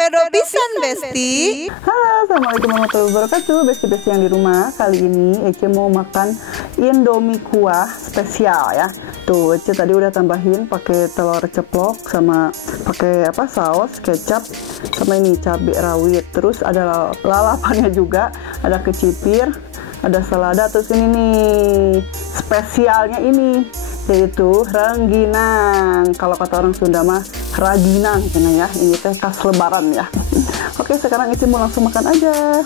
Pedopisan Besti. Halo, assalamualaikum warahmatullahi wabarakatuh. Besti-besti yang di rumah, kali ini Ece mau makan Indomie kuah spesial ya. Tuh, Ece tadi udah tambahin pakai telur ceplok sama pakai saus kecap sama ini cabai rawit. Terus ada lalapannya juga, ada kecipir, ada selada. Terus ini nih spesialnya ini yaitu rengginang. Kalau kata orang Sunda mah raginang ya. Ini teh khas lebaran ya. Oke, sekarang Ece mau langsung makan aja.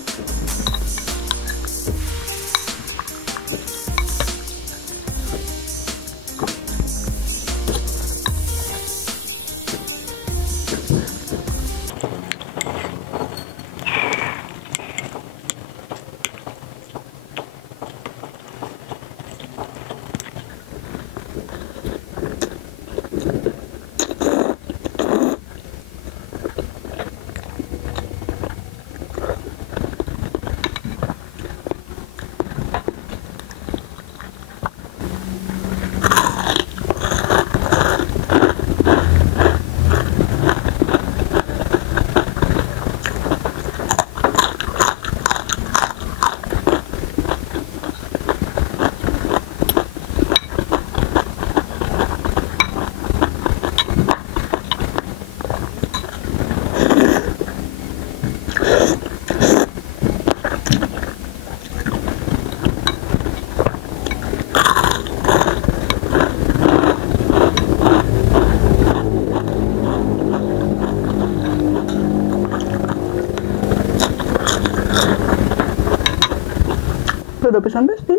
Pedopisan Besti.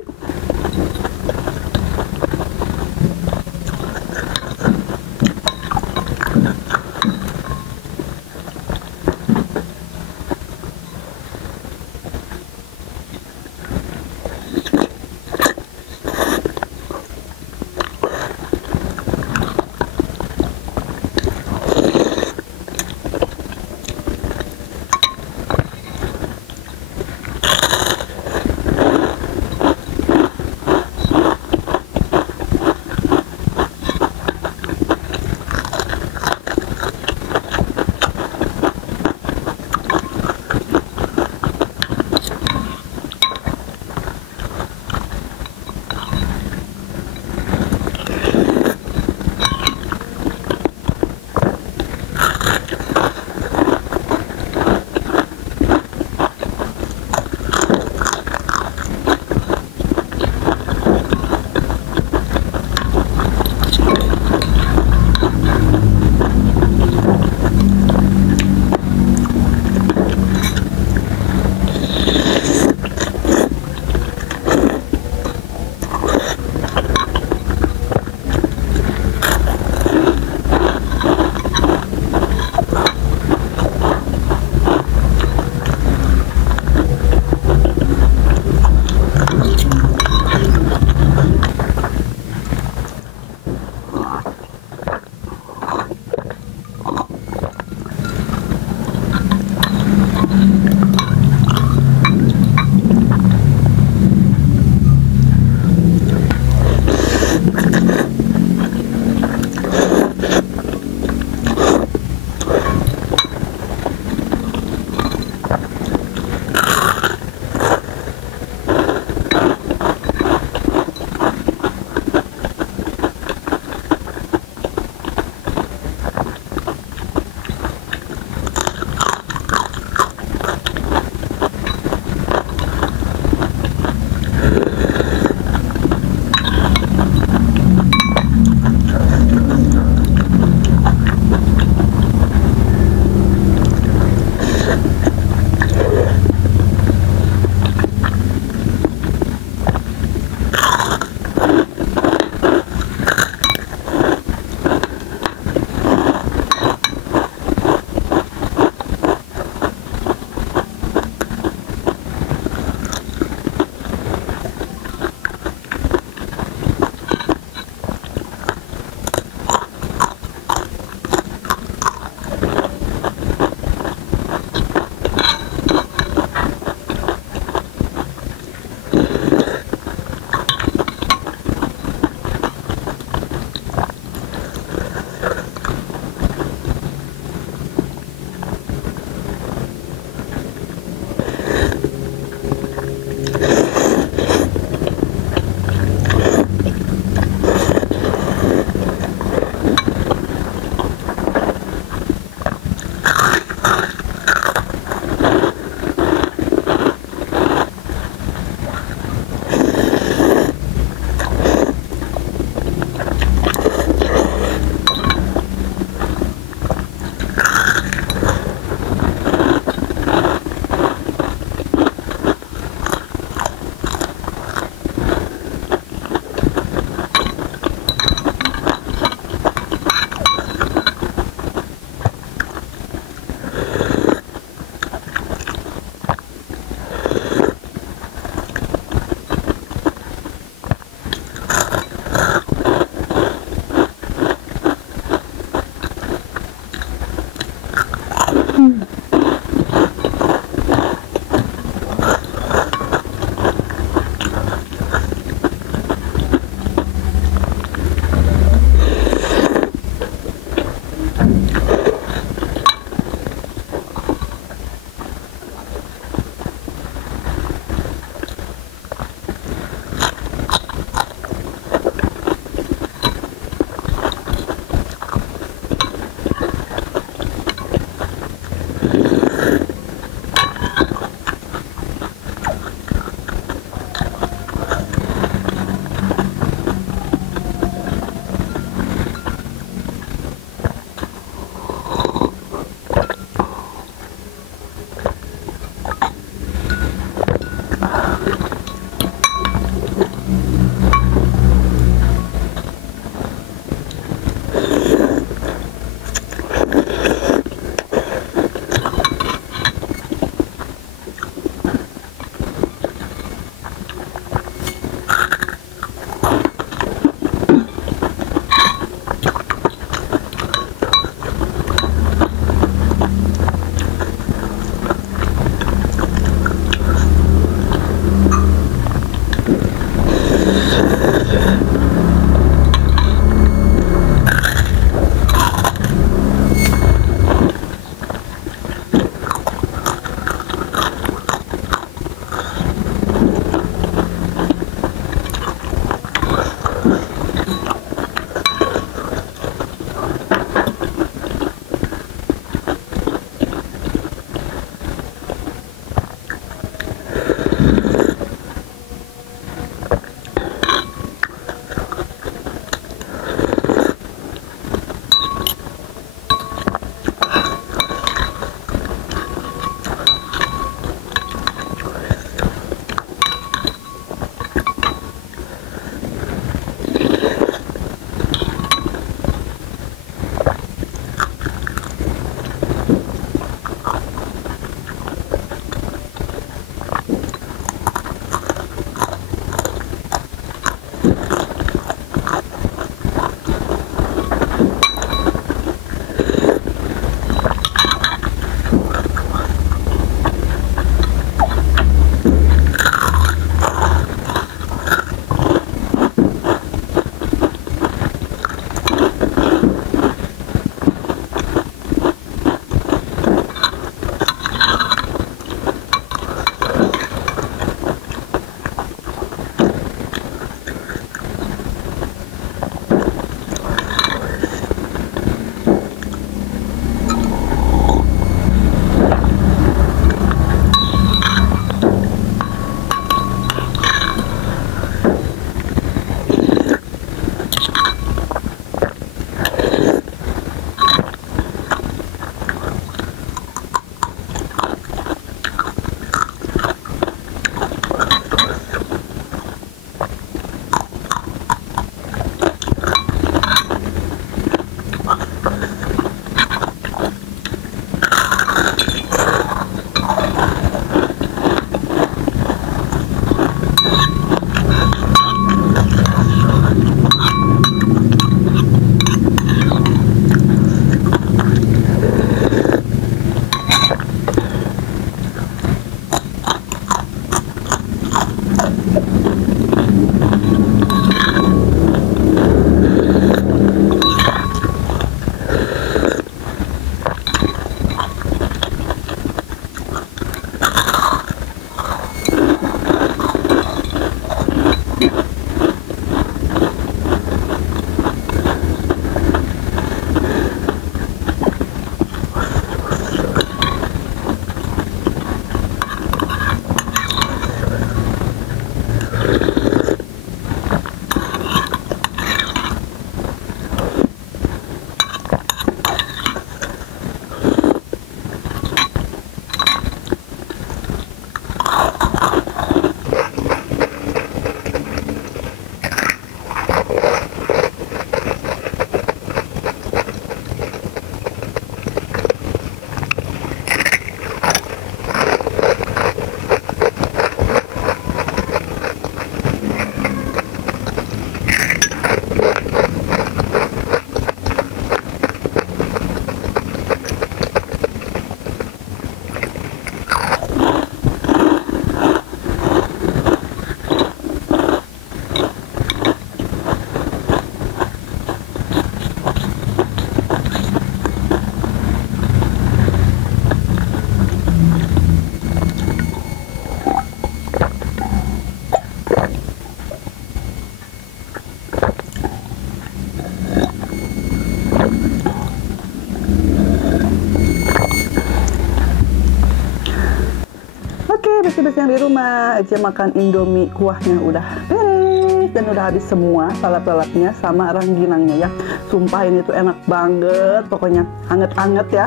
besti yang di rumah, Ece makan Indomie kuahnya udah beres dan udah habis semua salad-saladnya sama rangginangnya ya. Sumpah ini tuh enak banget, pokoknya anget-anget ya.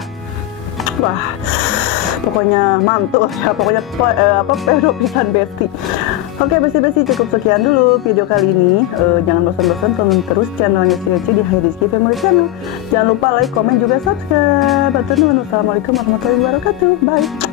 Wah, pokoknya mantul ya, pokoknya pedo pisan besti. Oke besti-besti, cukup sekian dulu video kali ini. Jangan bosan-bosan tonton terus channelnya si Ece di Rizky Family Channel. Jangan lupa like, komen, juga subscribe. Assalamualaikum warahmatullahi wabarakatuh. Bye.